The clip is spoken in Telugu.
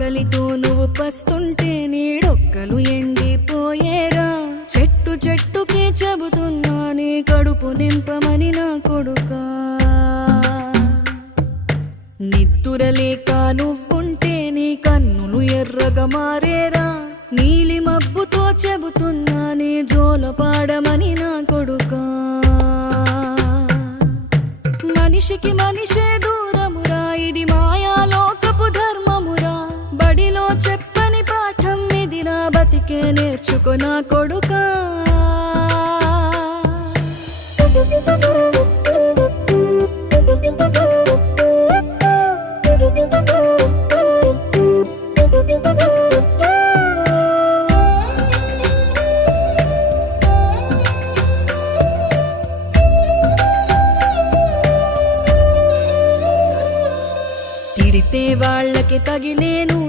ఆకలితో నువ్వు పస్తుంటే నీడొక్కలు ఎండిపోయేరా. చెట్టు చెట్టుకే చెబుతున్నా నీ కడుపు నింపమని నా కొడుకా. నిద్దురలేక నువ్వుంటే నీ కన్నులు ఎర్రగా మారేరా. నీలి మబ్బుతో చెబుతున్నా నీ జోలపాడమని నా కొడుకా. మనిషికి మనిషే దూరమురా, ఇది మాయాలోకపు ధర్మమురా. బడిలో చెప్పని పాఠం ఇది, నా బతికే నేర్చుకో నా కొడుకా. తిడితే వాళ్ళకి తగిలే